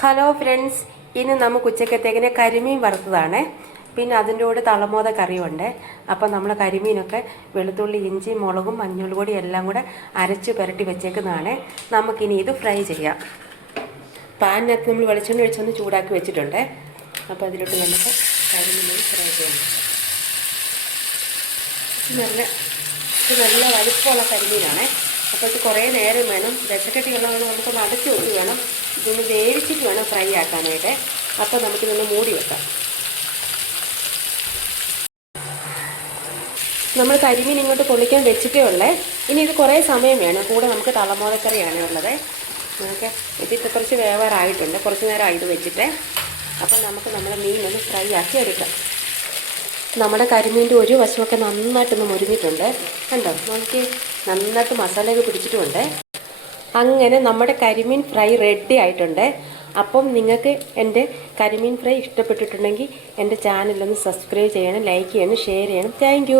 Hello friends, ഇന്ന് നമുക്ക് ഉച്ചക്കത്തേക്കിന് കരിമീൻ വറുത്തതാണ്. പിന്നെ അതിൻ്റെ കൂടെ തളമോദ കറിയുണ്ട്. അപ്പം നമ്മൾ കരിമീനൊക്കെ വെളുത്തുള്ളി, ഇഞ്ചി, മുളകും മഞ്ഞൾ പൊടി എല്ലാം കൂടെ അരച്ച് പുരട്ടി വെച്ചേക്കുന്നതാണ്. നമുക്കിനി ഇത് ഫ്രൈ ചെയ്യാം. പാനിനകത്ത് നമ്മൾ വെളിച്ചെണ്ണ ഒഴിച്ചൊന്ന് ചൂടാക്കി വെച്ചിട്ടുണ്ട്. അപ്പോൾ അതിലോട്ട് നമുക്ക് കരിമീൻ ഫ്രൈ ചെയ്യാം. നല്ല വലുപ്പമുള്ള കരിമീനാണ്. അപ്പോൾ ഇത് കുറേ നേരം വേണം. വിശക്കെട്ടിയുള്ളതുകൊണ്ട് നമുക്കൊന്ന് അടച്ചു വെച്ച് വേണം ഇതൊന്ന് വേവിച്ചിട്ട് വേണം ഫ്രൈ ആക്കാനായിട്ട്. അപ്പോൾ നമുക്കിതൊന്ന് മൂടി വെക്കാം. നമ്മൾ കരിമീൻ ഇങ്ങോട്ട് പൊള്ളിക്കാൻ വെച്ചിട്ടേ ഉള്ളേ. ഇനി ഇത് കുറേ സമയം വേണം. കൂടെ നമുക്ക് തളമോദക്കറിയാണ് ഉള്ളത്. നമുക്ക് ഇതിപ്പോൾ കുറച്ച് വേവാറായിട്ടുണ്ട്. കുറച്ച് നേരം ഇത് വെച്ചിട്ട്. അപ്പോൾ നമുക്ക് നമ്മുടെ മീനൊന്ന് ഫ്രൈ ആക്കി എടുക്കാം. നമ്മുടെ കരിമീൻ്റെ ഒരു വശമൊക്കെ നന്നായിട്ടൊന്ന് മുരിഞ്ഞിട്ടുണ്ട്. കണ്ടോ, നമുക്ക് നന്നായിട്ട് മസാലയൊക്കെ പിടിച്ചിട്ടുമുണ്ട്. അങ്ങനെ നമ്മുടെ കരിമീൻ ഫ്രൈ റെഡി ആയിട്ടുണ്ട്. അപ്പം നിങ്ങൾക്ക് എൻ്റെ കരിമീൻ ഫ്രൈ ഇഷ്ടപ്പെട്ടിട്ടുണ്ടെങ്കിൽ എൻ്റെ ചാനലൊന്ന് സബ്സ്ക്രൈബ് ചെയ്യണം, ലൈക്ക് ചെയ്യണം, ഷെയർ ചെയ്യണം. താങ്ക്